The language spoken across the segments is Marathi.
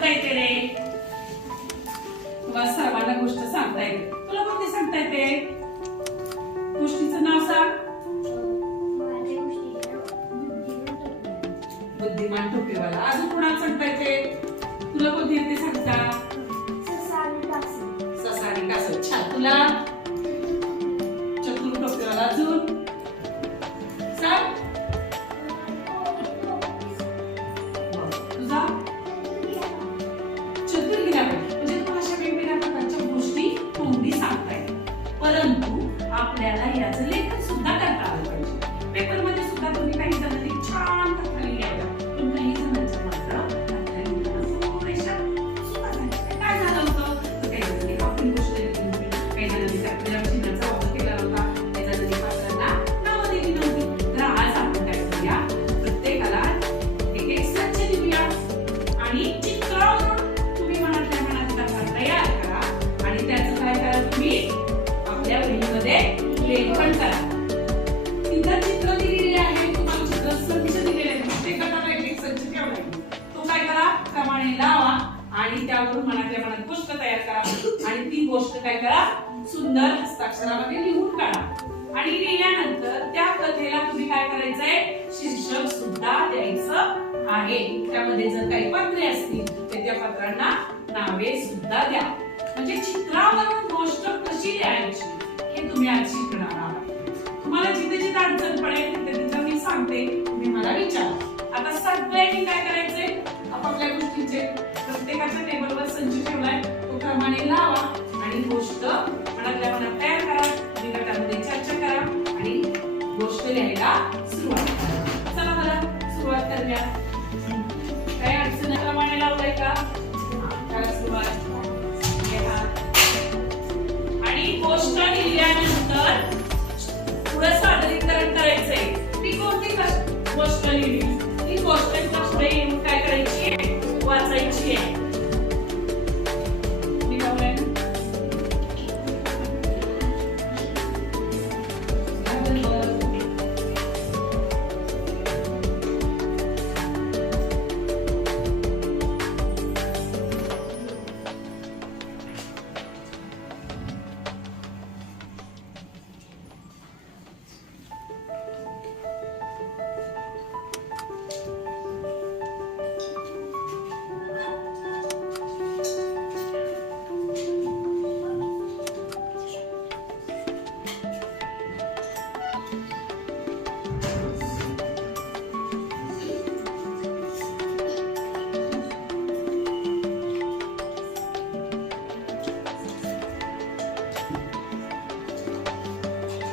सांगता येते रे? तुला सर्वांना गोष्ट सांगता येते. तुला कोणती सांगता येते? गोष्टीचं नाव सांग. बुद्धिमान टोपीवाला. अजून कोणाला सांगता येते? तुला कोणती येते सांगता? ससा आणि कासव. छान. तुला? चतुर टोपीवाला. अजून सांग. तुझा? चतुर गिराबाई. म्हणजे तुम्हाला अशा वेगवेगळ्या प्रकारच्या गोष्टी तोंडी सांगता येतात. परंतु आपल्याला याचं लेखन सुद्धा करता आलं पाहिजे. पेपर मध्ये सुद्धा तुम्ही काही जणांनी छान कथा लिहिल्या होत्या, पण काही जणांच्या मात्र आपल्या लिहिताना थोड्याशा चुका झाल्या. काय झालं होतं? तर काही जणांनी आपली गोष्ट लिहिली होती, काही जणांनी त्या चिन्हाचा वापर केला होता, काही जणांनी पात्रांना नावं दिली नव्हती. तर आज आपण काय करूया, प्रत्येकाला एक एक सच्च लिहूया आणि चित्रावरून तुम्ही मनातल्या मनात कथा तयार करा आणि त्याचं काय करा, तुम्ही आपल्या वहीमध्ये लेखन करा. तिथं चित्र दिलेले आहे, तुम्हाला चित्र संच दिलेले आहे, प्रत्येकाला एक एक संच ठेवला आहे. तो काय करा, क्रमाने लावा आणि त्यावरून मनातल्या मनात गोष्ट तयार करा आणि ती गोष्ट काय करा, सुंदर हस्ताक्षरामध्ये लिहून काढा. आणि लिहिल्यानंतर त्या कथेला तुम्ही काय करायचंय, शीर्षक सुद्धा द्यायचं आहे. त्यामध्ये जर काही पात्रे असतील तर त्या पात्रांना नावे सुद्धा द्या. म्हणजे चित्रावरून गोष्ट कशी लिहायची हे तुम्ही आज शिकणार आहात. तुम्हाला जिथे जिथे अडचण पडेल तिथे मी सांगते, तुम्ही मला विचारा. आता सगळ्यांनी काय करायचंय, आपापल्या गोष्टीचे प्रत्येकाच्या टेबलवर संच ठेवलाय, तो क्रमाने लावा आणि गोष्ट मनातल्या मनात तयार करा. तुम्ही गटामध्ये चर्चा करा आणि गोष्ट लिहायला सुरुवात करा. चला मला सुरुवात करूया. काय अडचण क्रमाने लावलाय का? करा सुरुवात. आणि गोष्ट लिहिल्यानंतर पुढे सादरीकरण करायचंय. ती कोणती गोष्ट लिहिली, ती गोष्ट पुढे येऊन काय करायची आहे, वाचायची आहे.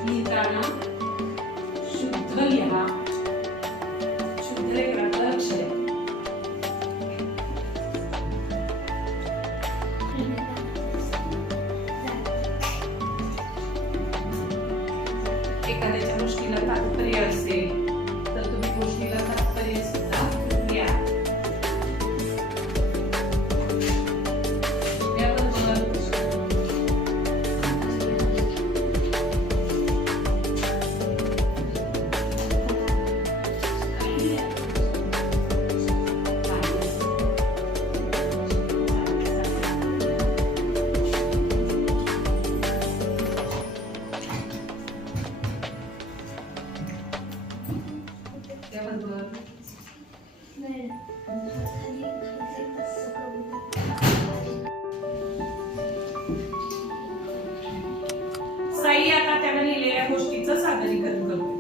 लिहिताना शुद्ध लिहा. शुद्ध लेखनाचं लक्ष द्या. एखाद्याच्या गोष्टीला तात्पर्य असेल तर तुम्ही गोष्टीला तात्पर्य सुद्धा लिहा. साई आता त्याला लिहिलेल्या गोष्टीचं सादरीकरण करतो.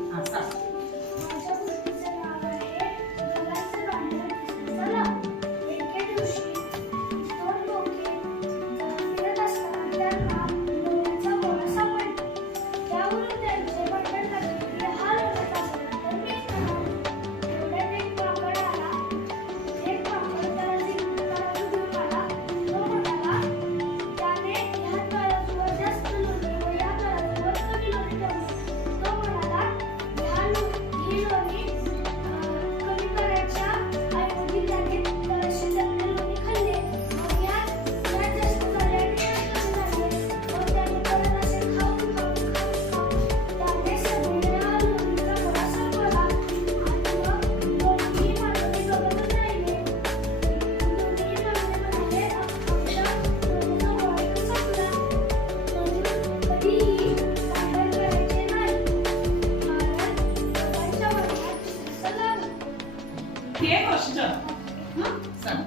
सांग.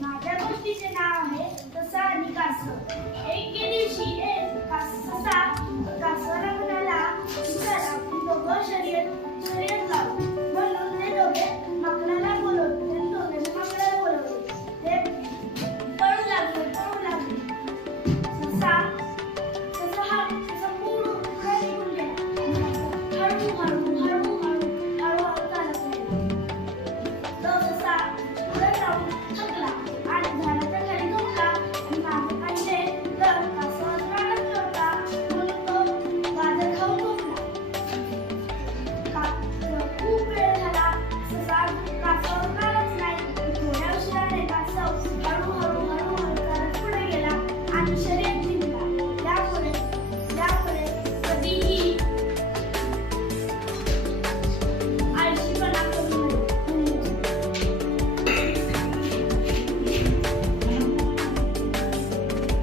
माझ्या गोष्टीचे नाव आहे ससा आणि कासव. एके दिवशी एक ससा कासवाला म्हणाला, चला दोघं शर्यत लावू. म्हणून ते दोघे माकडाला बोलवले. ते दोघे माकडाला बोलवले. ते पळू लागले. ससा पूर्ण खाली निघून गेला. हळू चालत राहिला. तो ससा पुढे जाऊन थकला आणि झाडाच्या खाली झोपला. आणि मागे पाहिले तर कासवाचा रडत होता. म्हणून तो गाजर खाऊन झोपला. खूप वेळ झाला. ससा कासवावर आलाच नाही. थोड्या उशिराने कासव हळूहळू चालत पुढे गेला आणि शर्यत जिंकला. यापुढे कधीही आळशीपणा करू नये.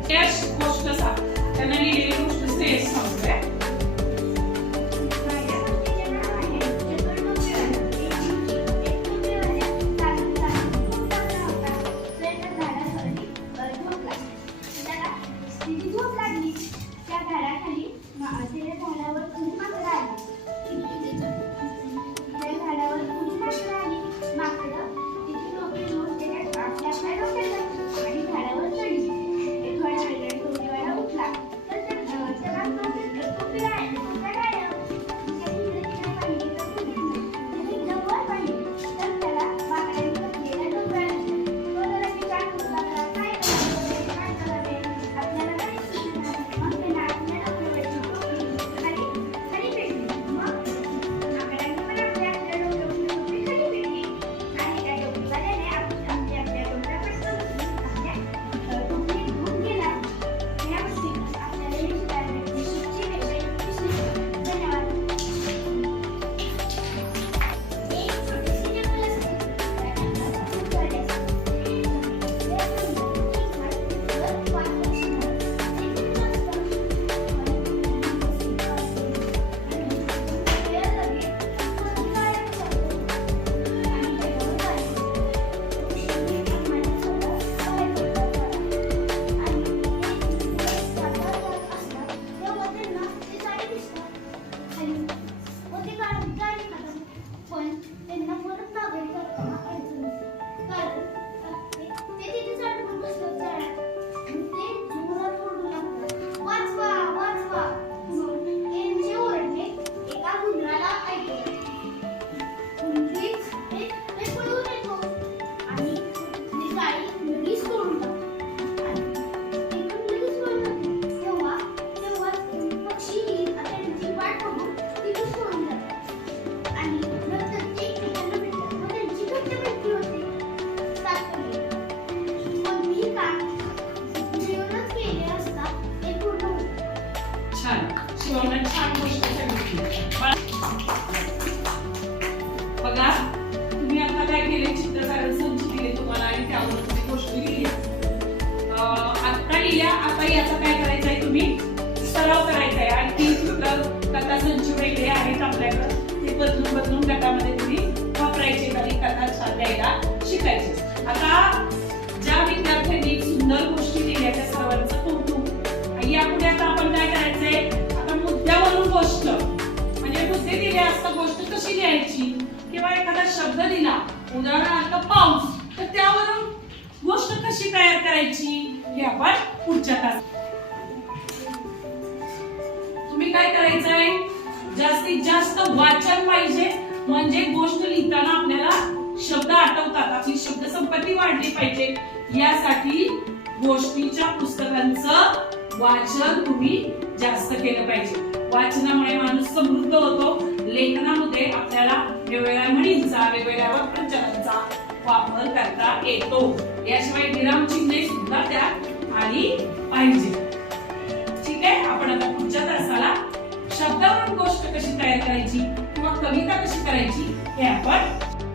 त्याच गोष्ट सांग. त्यांना लिहिलेली गोष्ट श्रेयस सांगतोय. माझ्या गोष्टीचे नाव आहे एक टोपी चालत खूप चांगला होता. तो झाडाखाली झोपला. त्याला तिची झोप लागली. त्या झाडाखाली त्या झाडावर कुणी माकडं आली. माकडं तिची टोपी घेऊन त्याच्या आपल्या डोक्यात आणि झाडावर चढली. ते थोड्या वेळाने टोपीवाला उठला तर त्याला टोपी गायब. त्याने इकडे तिकडे पाहिले तर कुणीच नाही. त्याने जवळ पाहिले तर त्याला माकडाने बसलेला डोंगर दिसला. तो त्याला विचार करू लागला, काय करावे आपल्याला काही सुचत नाही. मग त्याने आपल्या डोक्यावरची टोपी खाली फेकली. मग माकडाने पण आपल्या डोक्यावरची टोपी खाली फेकली आणि त्या टोपीवाल्याने आपल्या डोक्यावर टोपी घेऊन गेला. यावर्षी आपल्याला हे शिकायला धन्यवाद. एक छोटीशी जंगल असते. त्या जंगलात खूप झाडे असतात. ते पाच पक्षी पण त्यांना परत मागे करताना अडचण येते. कारण ते तिथे चढून बसले झाडात. ते जोरात ओरडू लागतात, वाचवा वाचवा. मग त्यांचे ओरडणे एका उंदराला ऐकले. उंदीर ते पळून येतो आणि ती गाडी लगेच सोडून टाकतो. आणि ते पण लगेच पळून जाते. तेव्हा पक्षी त्यांची वाट बघून तिथे सोडून जातात. आणि नंतर ते एकमेकांना भेटतात. मग त्यांची घट्ट मैत्री होते. तात्पर्य कोणतीही काम मिळूनच केले असता ते पूर्ण होते. छान. शिवाना छान गोष्ट सांगितली. बघा, तुम्ही आता काय केले, चित्रकार संच दिले तुम्हाला आणि त्यावर तुम्ही गोष्टी लिहिल्या. आता लिहिल्या. आता याचा काय करायचं आहे, तुम्ही सराव करायचा आहे. आणि ती कथा संच वेगळे आहेत आपल्याकडे. ते बदलून गटामध्ये तुम्ही वापरायचे आणि कथा छान द्यायला शिकायचे. आता ज्या विद्यार्थ्यांनी सुंदर गोष्टी लिहिल्या त्या सर्वांचं कौतुक. यापुढे आता आपण काय करायचंय, आता मुद्द्यावरून गोष्ट म्हणजे मुद्दे दिले असता गोष्ट कशी लिहायची किंवा एखादा शब्द दिला, उदाहरणार्थ पाऊस, तर त्यावरून गोष्ट कशी तयार करायची हे आपण पुढच्या तासात. तुम्ही काय करायचंय, जास्तीत जास्त वाचन पाहिजे. म्हणजे गोष्ट लिहिताना आपल्याला शब्द आठवतात. आपली शब्द संपत्ती वाढली पाहिजे. यासाठी गोष्टीच्या पुस्तकांचं वाचन तुम्ही जास्त केलं पाहिजे. वाचनामुळे माणूस समृद्ध होतो. लेखनामध्ये आपल्याला वेगवेगळ्या म्हणींचा, वेगवेगळ्या वाक्प्रचारांचा वापर करता येतो. याशिवाय विरामचिन्हे सुद्धा त्यात आली पाहिजे. ठीक आहे. आपण आता पुढच्या तासाला शब्दावरून गोष्ट कशी तयार करायची किंवा कविता कशी करायची हे आपण